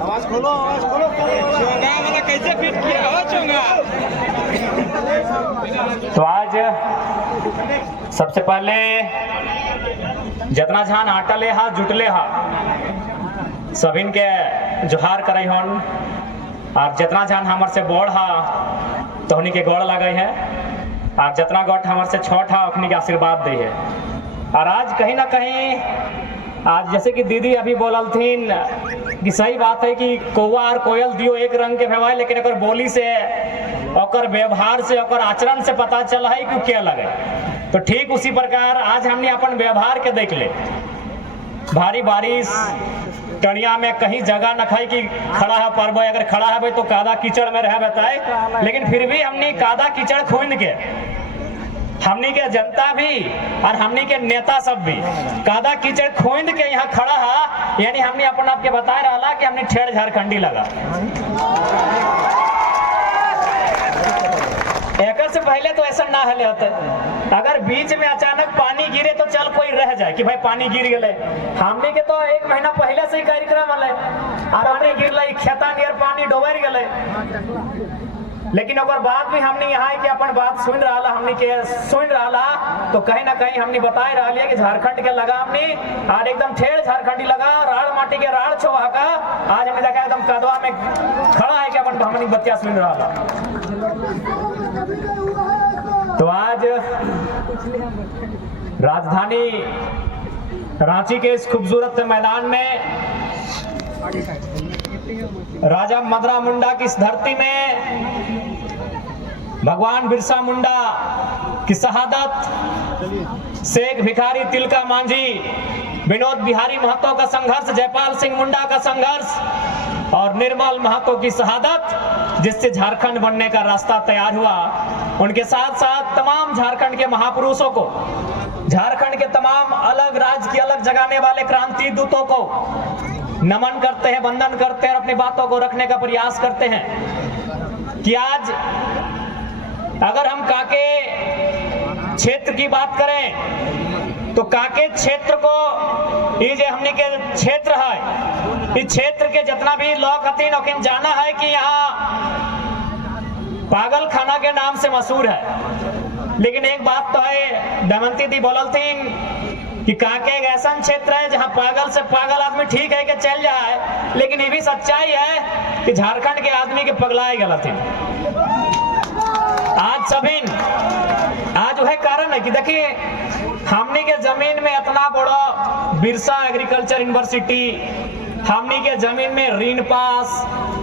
आवाज खोलो चोंगा वाला कैसे फिट किया हो चोंगा। तो आज सबसे पहले जितना झान आटले हा जुटले हा सभिन के जोहार करे हन और जितना जान हमर से बड़ हा तोहनी के गौड़ लगे है और जितना गौट हमर से छोट हा उखनी के आशीर्वाद दे है। और आज कहीं ना कहीं आज जैसे कि दीदी अभी बोलल थीन कि सही बात है कि कौवा और कोयल दियो एक रंग के भेवाए, लेकिन एक बोली से और व्यवहार से और आचरण से पता चल है कि क्या लगे। तो ठीक उसी प्रकार आज हमने अपन व्यवहार के देख ले। भारी बारिश टड़िया में कहीं जगह न खाई कि खड़ा है पर्व, अगर खड़ा है भाई तो कादा कीचड़ में रह बताए, लेकिन फिर भी हमने कादा कीचड़ खून के हमनी के जनता भी और हमनी के नेता सब भी कादा कीचड़ खून के यहाँ खड़ा है, यानी हमने अपन आप के बता रहा कि हमने ठेड़ झारखंडी लगा। एक से पहले तो ऐसा ना हले होते, अगर बीच में अचानक पानी गिरे तो चल कोई रह जाए कि भाई पानी गिर गए। हमने के तो एक महीना पहले से ही कार्यक्रम हले और पानी गिरल खेता नियर पानी डोबर गए, लेकिन ओकर बाद भी हमने यहाँ के अपन बात सुन रहा हमने के सुन रहा तो कहीं ना कहीं हमने बताए रहा कि झारखंड के लगा हमने और एकदम ठेड़ झारखंडी लगा राड़ माटी के राड़ छोहा का आज हमने देखा एकदम कदवा में खड़ा है कि अपन हमने बच्चा सुन रहा। तो आज राजधानी रांची के इस खूबसूरत मैदान में राजा मदरा मुंडा की इस धरती में भगवान बिरसा मुंडा की शहादत, शेख भिखारी तिलका मांझी, विनोद बिहारी महतो का संघर्ष, जयपाल सिंह मुंडा का संघर्ष और निर्मल महतो की शहादत, जिससे झारखंड बनने का रास्ता तैयार हुआ। उनके साथ साथ तमाम झारखंड के महापुरुषों को, झारखंड के तमाम अलग राज्य की अलग जगाने वाले क्रांति दूतों को नमन करते हैं, वंदन करते हैं और अपनी बातों को रखने का प्रयास करते हैं कि आज अगर हम काके क्षेत्र की बात करें तो काके क्षेत्र को ये जो हमने के क्षेत्र है, इस क्षेत्र के जितना भी लोग हतीन ओकिन जाना है कि यहाँ पागल खाना के नाम से मशहूर है। लेकिन एक बात तो है, दमयंती दी बोलल थी कि काके एक ऐसा क्षेत्र है जहां पागल से पागल आदमी ठीक है कि चल जाए, लेकिन ये भी सच्चाई है कि झारखंड के आदमी के पगलाए गलत है। आज सभी आज वह कारण है कि देखिए हमनी के जमीन में इतना बड़ा बिरसा एग्रीकल्चर यूनिवर्सिटी, हमनी के जमीन में ऋण पास,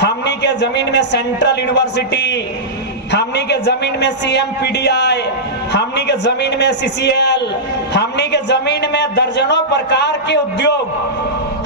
हमनी के जमीन में सेंट्रल यूनिवर्सिटी, हमनी के जमीन में CMPDI, हमनी के जमीन में CCL, हमनी के जमीन में दर्जनों प्रकार के उद्योग,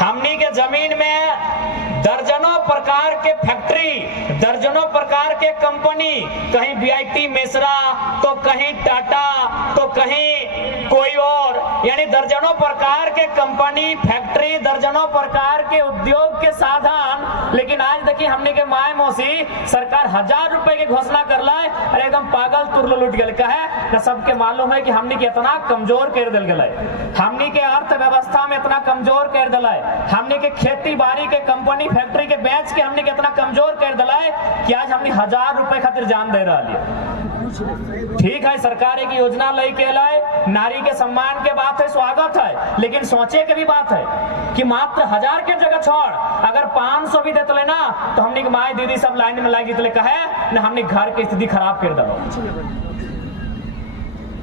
हमनी के जमीन में दर्जनों प्रकार के फैक्ट्री, दर्जनों प्रकार के कंपनी, कहीं BIT मेसरा तो कहीं टाटा तो कहीं कोई और, यानी दर्जनों प्रकार के कंपनी फैक्ट्री, दर्जनों प्रकार के उद्योग के साधन। लेकिन आज देखिए हमने के माय मौसी सरकार 1000 रुपए की घोषणा कर लाए और एकदम पागल तुरलो लुट गए। कहे सबके मालूम है कि हमने के इतना कमजोर कर दिल गए, हमने के अर्थव्यवस्था में इतना कमजोर कर दिला है, हमने के खेती बाड़ी के कंपनी फैक्ट्री के बेच के हमने कितना कमजोर कर दिला है कि आज हमने 1000 रुपए खातिर जान दे रहा है। ठीक है, सरकार एक योजना लेके लाए, नारी के सम्मान के बात है, स्वागत है, लेकिन सोचे के भी बात है कि मात्र 1000 के जगह छोड़ अगर 500 भी देते ना तो हमने माए दीदी सब लाइन में लगी तो कहे ना हमने घर की स्थिति खराब कर दो।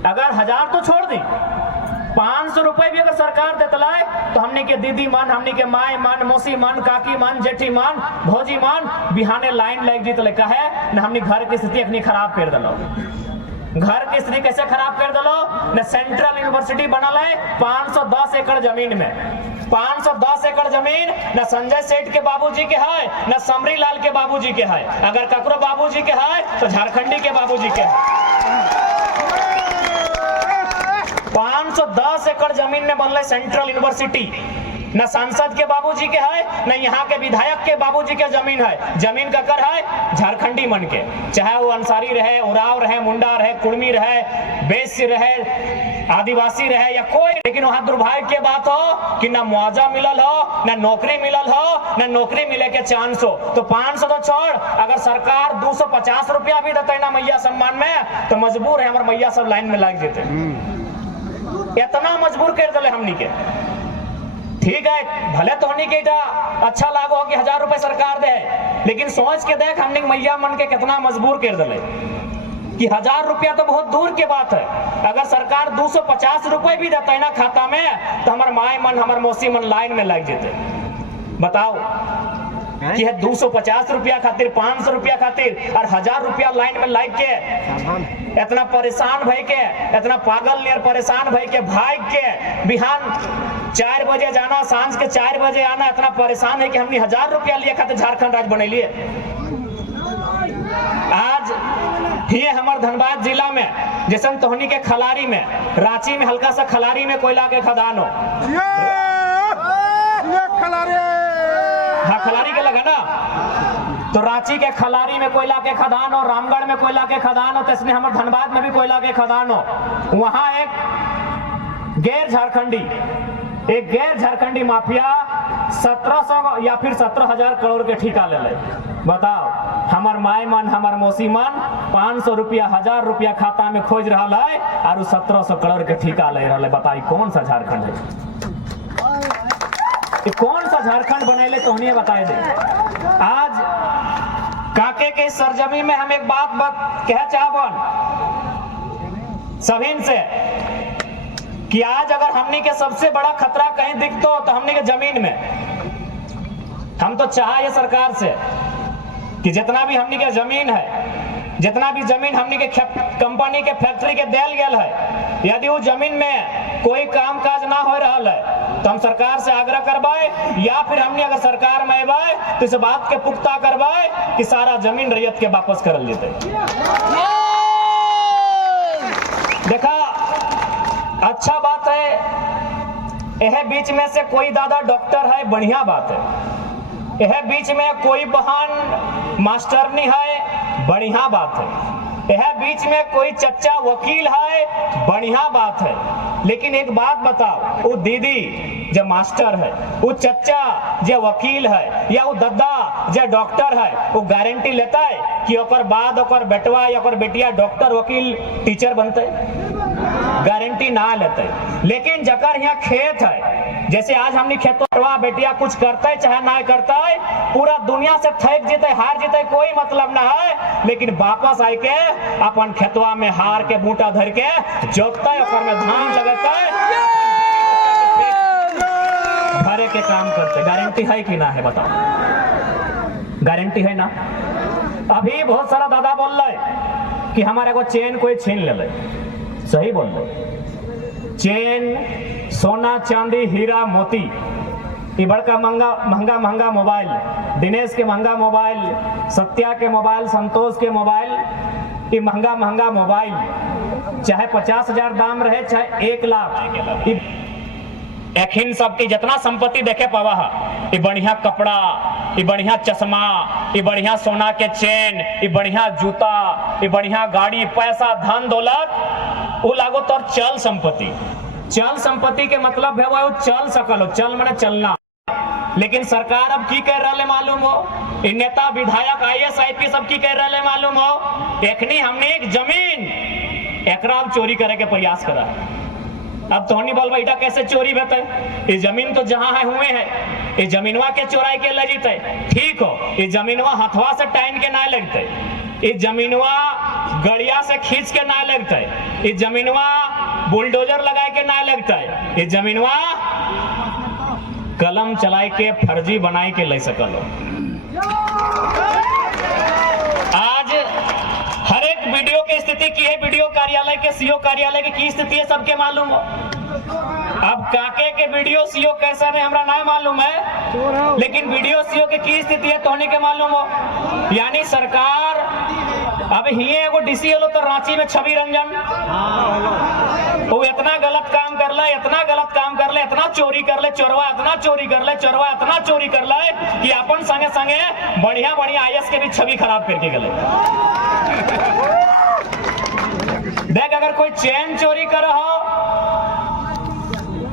अगर 1000 तो छोड़ दी, 500 रुपए भी अगर सरकार देतलाए तो हमने के दीदी मान, हमने के माए मान, मौसी मान, काकी मान, जेठी मान, भौजी मान बिहाने लाइन लग जी तो कहे न हमने घर की स्थिति अपनी खराब कर दलो। घर की स्थिति कैसे खराब कर दलो न सेंट्रल यूनिवर्सिटी बनल है 510 एकड़ जमीन में, 510 एकड़ जमीन न संजय सेठ के बाबूजी के है न समरी लाल के बाबूजी के है, अगर ककरो बाबूजी के है तो झारखंडी के बाबूजी के है। 510 एकड़ जमीन में बनल सेंट्रल यूनिवर्सिटी, न सांसद के बाबूजी के है न यहाँ के विधायक के बाबूजी के जमीन है। जमीन का कर है झारखंडी मन के, चाहे वो अंसारी रहे, उराव रहे, मुंडा रहे, कुर्मी रहे, बेस्य रहे, आदिवासी रहे या कोई, लेकिन वहां दुर्भाग्य की बात हो कि ना मुआवजा मिलल हो, ना नौकरी मिलल हो, ना नौकरी मिले के चांस हो। तो 500 तो छोड़, अगर सरकार 250 रुपया भी देते ना मैया सम्मान में, तो मजबूर है हमारे मैया सब लाइन में लग जेते। इतना मजबूर कर दिले हमनी के। ठीक है, भले तो हमनी के अच्छा लागो कि 1000 रुपए सरकार दे, लेकिन सोच के देख हमनी मैया मन के कितना मजबूर कर दिले कि 1000 रुपया तो बहुत दूर की बात है। अगर सरकार 250 रुपए भी देता है ना खाता में, तो हमारे माए मन, हमारे मौसी मन लाइन में लग जेते। बताओ कि है 250 रुपया खातिर, 500 रुपया खातिर और 1000 रुपया लाइन में लग के इतना परेशान भई के, इतना पागल नियर परेशान भई के, भाग के बिहान 4 बजे जाना, सांझ के 4 बजे आना, इतना परेशान है कि हमने 1000 रुपया लिए खातिर झारखंड राज्य बनैलिए। आज ये हमारे धनबाद जिला में जैसे तोहनी के खलारी में, रांची में हल्का सा खलारी में कोयला के खदान हो, हाँ खलारी के लगा ना, तो रांची के खलारी में कोयला के खदान हो, रामगढ़ में कोयला के खदान हो, तो इसमें हमारे धनबाद में भी कोयला के खदान हो। वहां एक गैर झारखंडी माफिया 1700 या फिर 17,000 करोड़ के ठेका ले ले। बताओ, हमार माए मन, हमार मौसी मन 500 रुपया, 1000 रुपया खाता में खोज रहा है और 1700 करोड़ के ठेका ले रहा है। बताई कौन सा झारखंड है? कौन सा झारखंड बनेले तो उन्हें बताए दे। आज काके के सरजमी में हम एक बात कह चाहबन सभी से कि आज अगर हमने के सबसे बड़ा खतरा कहीं दिखतो तो हमने के जमीन में। हम तो चाहे सरकार से कि जितना भी हमने के जमीन है, जितना भी जमीन हमने के कंपनी के फैक्ट्री के देल गेल है, यदि वो जमीन में कोई काम काज ना हो रहा है तो हम सरकार से आग्रह करवाए, या फिर हमने अगर सरकार में आए तो इस बात के पुख्ता करवाए कि सारा जमीन रैयत के वापस करल जेते। देखा, अच्छा बात है, यह बीच में से कोई दादा डॉक्टर है, बढ़िया बात है। यह बीच में कोई बहन मास्टरनी है, बढ़िया बात है। यह बीच में कोई चच्चा वकील है, बढ़िया बात है। लेकिन एक बात बताओ, वो दीदी जो मास्टर है, वो चच्चा जो वकील है, या वो दद्दा जो डॉक्टर है, वो गारंटी लेता है कि ओकर बाद ओकर बेटवा या ओकर बेटिया डॉक्टर, वकील, टीचर बनते? गारंटी ना लेते। लेकिन जकर यहाँ खेत है, जैसे आज हमने खेतवा बेटिया कुछ करते चाहे ना करता है, पूरा दुनिया से थक जीते, हार जीते, कोई मतलब ना है, लेकिन वापस आए के अपन खेतवा में हार के बूटा धर के जोतता है, ओकर में धान लगता है, घरे के काम करते। गारंटी है कि ना है? बताओ, गारंटी है ना? अभी बहुत सारा दादा बोल रहे कि हमारे को चेन कोई छीन ले। सही बोल रहे, चेन, सोना, चांदी, हीरा, मोती, ये बड़का महंगा मोबाइल, दिनेश के महंगा मोबाइल, सत्या के मोबाइल, संतोष के मोबाइल, ये महंगा मोबाइल, चाहे 50,000 दाम रहे चाहे 1 लाख, एखिन सबकी जितना संपत्ति देखे पावा है, ये बढ़िया कपड़ा, ये बढ़िया चश्मा, ये बढ़िया सोना के चेन, ये बढ़िया जूता, ये बढ़िया गाड़ी, पैसा, धन दौलत, वो लागो तो चल संपत्ति। चल संपत्ति के मतलब है वो चल सकल हो, चल माने चलना। लेकिन सरकार अब की कर रहा मालूम हो, नेता विधायक IAS IP सब की कर रहा मालूम हो, एखनी हमने एक जमीन एकरा चोरी करे के प्रयास करा। अब तो नहीं बोल बेटा कैसे चोरी होते? ये जमीन तो जहाँ है हुए है, ये जमीनवा के चोराई के ले जीते, ठीक हो, ये जमीनवा हथवा से टाइन के ना लगते, ये जमीनवा गड़िया से खींच के ना लगते, ये जमीनवा बुलडोजर लगाए के ना लगता है, ये जमीनवा कलम चलाए के फर्जी बनाए के ले सकल हो। आज हर एक वीडियो की स्थिति की है, वीडियो कार्यालय के CO कार्यालय की स्थिति है, सबके मालूम हो। अब काके के वीडियो CO कैसा है हमरा ना मालूम है, लेकिन वीडियो CO की स्थिति है तोहनी के मालूम हो। यानी सरकार अब ही एगो DC होलो तो रांची में छवि रंजन, वो इतना गलत काम कर ले, इतना गलत काम कर ले, इतना चोरी कर ले, चोरवा इतना चोरी कर ले, चोरवा इतना चोरी कर ले कि अपन संगे संगे बढ़िया IAS के भी छवि खराब करके गले। देख, अगर कोई चेन चोरी कर हो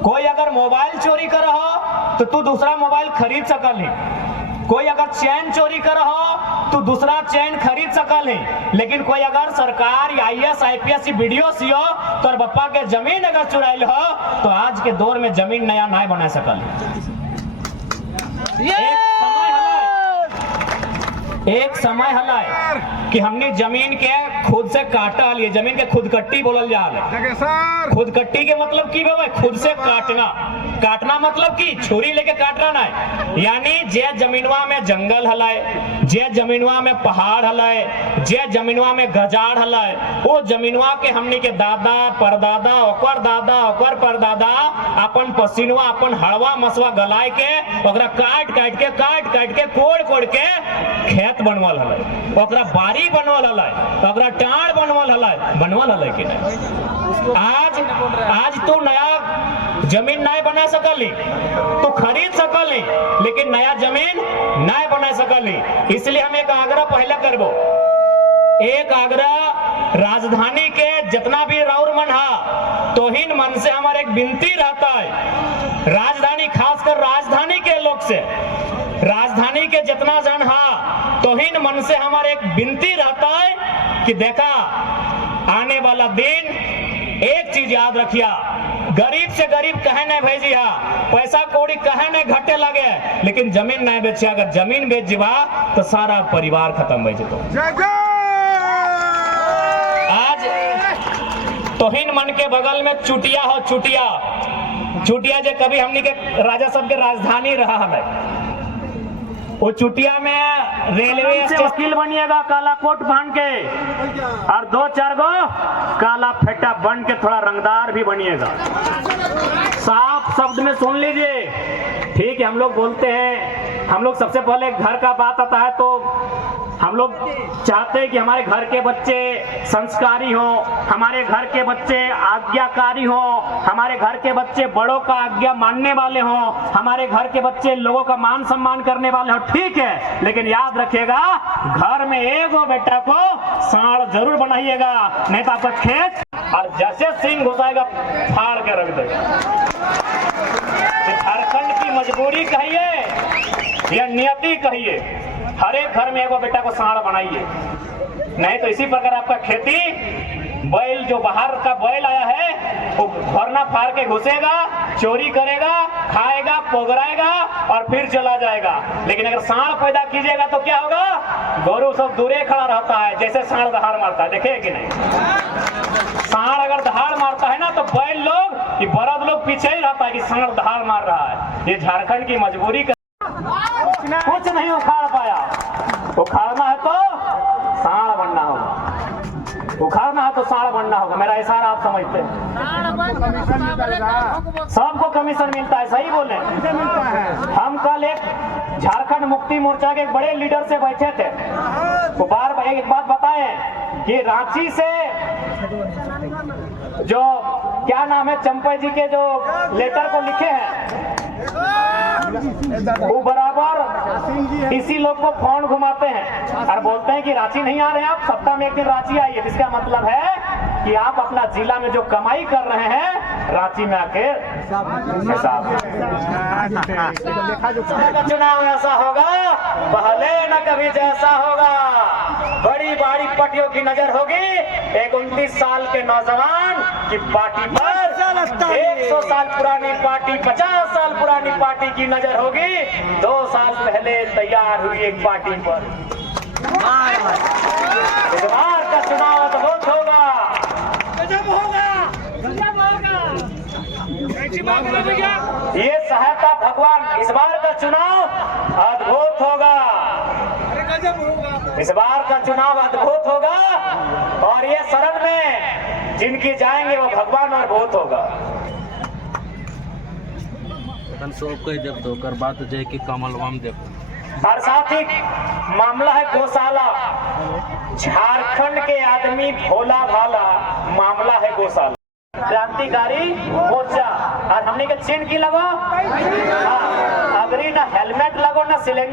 कोई अगर मोबाइल चोरी कर हो तो तू दूसरा मोबाइल खरीद सकल है, कोई अगर चैन चोरी कर हो तो दूसरा चैन खरीद सकल है, लेकिन कोई अगर सरकार या IAS IPS वीडियो सीओ तो बप्पा के जमीन अगर चुराइल हो तो आज के दौर में जमीन नया नहीं बना सकल है। एक समय हला है कि हमने जमीन के खुद से काटा लिए, जमीन के खुदकट्टी बोलल जा रहा। खुदकट्टी के मतलब की है? खुद से काटना। काटना मतलब की छुरी लेके काटना नहीं, यानी जे जमीनवा में जंगल हलाए, जे जमीनवा में पहाड़ हलाए, जे जमीनवा में गजाड़ हलाए, वो जमीनवा के हमने के दादा परदादा ओकर दादा ओकर परदादा अपन पसीनवा अपन हड़वा मसवा गलाए के ओकरा काट काट के कोड़ के खेत बनवल हलै, ओकरा बाड़ी बनवल हलै, ओकरा टाड़ बनवल हलै कि नहीं? आज तू नया जमीन नहीं बना सकली, तू खरीद सकली, लेकिन नया जमीन नहीं बना सकली। इसलिए हम एक आग्रह पहले करबो, एक आग्रह राजधानी के जितना भी राउर मन हा तोहिन मन से हमारे एक विनती रहता है, राजधानी खासकर राजधानी के लोग से, राजधानी के जितना जन हा तोहिन मन से हमारे एक विनती रहता है कि देखा आने वाला दिन एक चीज याद रखिया, गरीब से गरीब कहे नहीं भेजिया, पैसा कौड़ी कहे नहीं घटे लगे, लेकिन जमीन नहीं बेचिया। अगर जमीन बेच जीवा तो सारा परिवार खत्म हो जेतो। आज तोहिन मन के बगल में चुटिया हो, चुटिया जो कभी हमनी के राजा सब के राजधानी रहा है, वो चुटिया में रेलवे से वकील बनिएगा काला कोट पहन के, और 2-4 गो काला फेटा बन के थोड़ा रंगदार भी बनिएगा। साफ शब्द में सुन लीजिए, ठीक है? हम लोग बोलते हैं, हम लोग सबसे पहले घर का बात आता है तो हम लोग चाहते हैं कि हमारे घर के बच्चे संस्कारी हो, हमारे घर के बच्चे आज्ञाकारी हो, हमारे घर के बच्चे बड़ों का आज्ञा मानने वाले हो, हमारे घर के बच्चे लोगों का मान सम्मान करने वाले हो, ठीक है? लेकिन याद रखिएगा घर में एगो बेटा को सांड जरूर बनाइएगा, नहीं तो आपका खेत और जैसे सिंह घुसाएगा फाड़ के रख देगा। झारखंड की मजबूरी कहिए या नियति कहिए, हर एक घर में एगो बेटा को सांड बनाइए, नहीं तो इसी प्रकार आपका खेती बैल जो बाहर का बैल आया है वो भरना फाड़ के घुसेगा, चोरी करेगा, खाएगा, पोगराएगा और फिर चला जाएगा। लेकिन अगर सांड पैदा कीजिएगा तो क्या होगा? गोरू सब दूरे खड़ा रहता है, जैसे सांड दहाड़ मारता है, देखे कि नहीं? सांड अगर दहाड़ मारता है ना तो बैल लोग कि बरद लोग पीछे ही रहता है कि सांड दहाड़ मार रहा है। ये झारखंड की मजबूरी कुछ नहीं उखाड़ पाया, उखाड़ना है तो सांड बनना होगा, उखाड़ना है तो सांड बनना होगा। मेरा इशारा आप समझते हैं? सबको कमीशन मिलता है, सही बोले? हम कल एक झारखंड मुक्ति मोर्चा के एक बड़े लीडर से बैठे थे, वो बार एक बात बताए कि रांची से जो क्या नाम है चंपा जी के जो लेटर को लिखे हैं वो बराबर इसी लोग को फोन घुमाते हैं और बोलते हैं कि रांची नहीं आ रहे हैं आप, सप्ताह में एक दिन रांची आइए। इसका मतलब है कि आप अपना जिला में जो कमाई कर रहे हैं रांची में आके हिसाब। चुनाव ऐसा होगा पहले न कभी जैसा होगा, बड़ी बड़ी पार्टियों की नजर होगी, एक 29 साल के नौजवान की पार्टी पर 100 साल पुरानी पार्टी, 50 साल पुरानी पार्टी की नजर होगी, 2 साल पहले तैयार हुई एक पार्टी पर। इस बार का चुनाव अद्भुत होगा, ये सहायता भगवान, इस बार का चुनाव अद्भुत होगा, इस बार का चुनाव अद्भुत होगा और ये शरण में जिनकी जाएंगे वो भगवान और भूत होगा। जब दोकर बात जाए कि कमलवाम देखो और साथ ही मामला है गौशाला, झारखंड के आदमी भोला भाला, मामला है गौशाला। क्रांतिकारी मोर्चा और हमने के चिन्ह की लगो, अगरी ना हेलमेट लगो ना सिलेंडर